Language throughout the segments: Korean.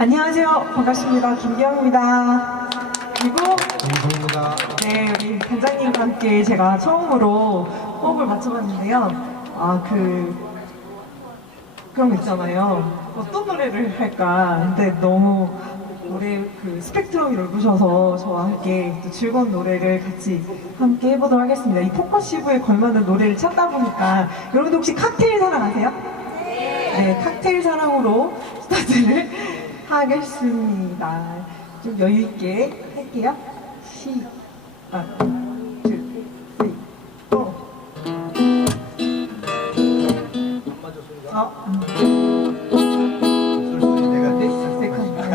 안녕하세요. 반갑습니다. 김기영입니다. 그리고 김성입니다. 네, 우리 단장님과 함께 제가 처음으로 호흡을 맞춰봤는데요. 아, 그, 그런 거 있잖아요. 어떤 노래를 할까. 근데 너무 노래 그 스펙트럼이 넓으셔서 저와 함께 또 즐거운 노래를 같이 함께 해보도록 하겠습니다. 이 포커시브에 걸맞는 노래를 찾다 보니까 여러분들 혹시 칵테일 사랑 아세요? 네, 칵테일 사랑으로 스타트를 하겠습니다. 좀 여유 있게 할게요. 시, 아, 둘, 셋, 고. 어, 음, 네. 세컨드. 네.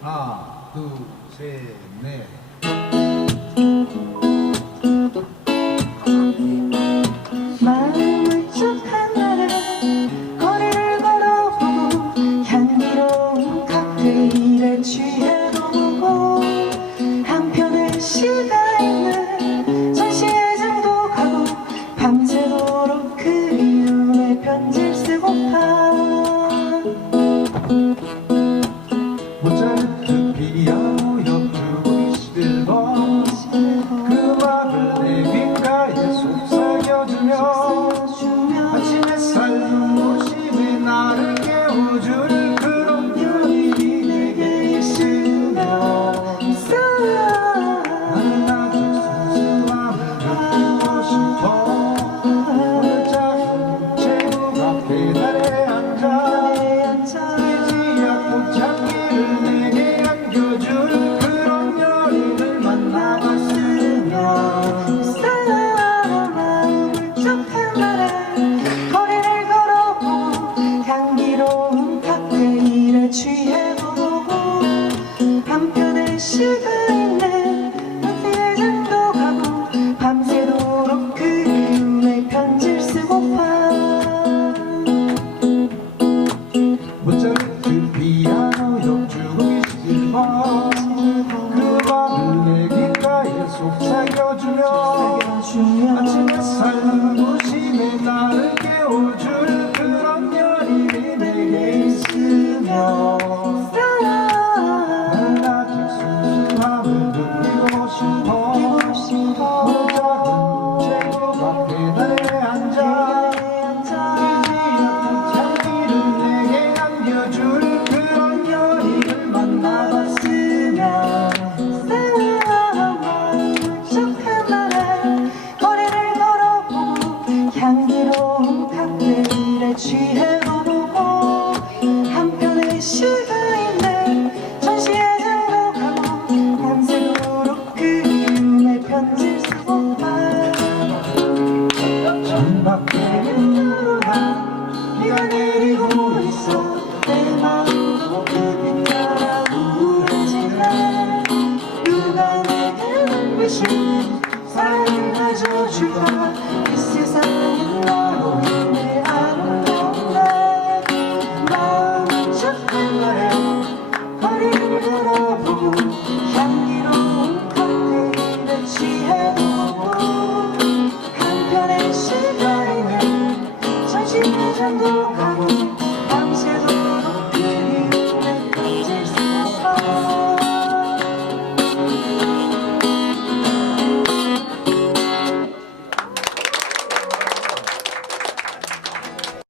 하나, 둘, 셋, 넷. 한편 술에 취해보고 한편의 시간인데 전시에 장독하고 밤새도록 그리움의 편지를 쓰고 전 밖에는 들어가 비가 내리고 있어. 내 마음도 그 빛나라. 우울해지네 누가 내게 눈빛을 사랑을 가져줄까? 이 세상은 나로 amor. E...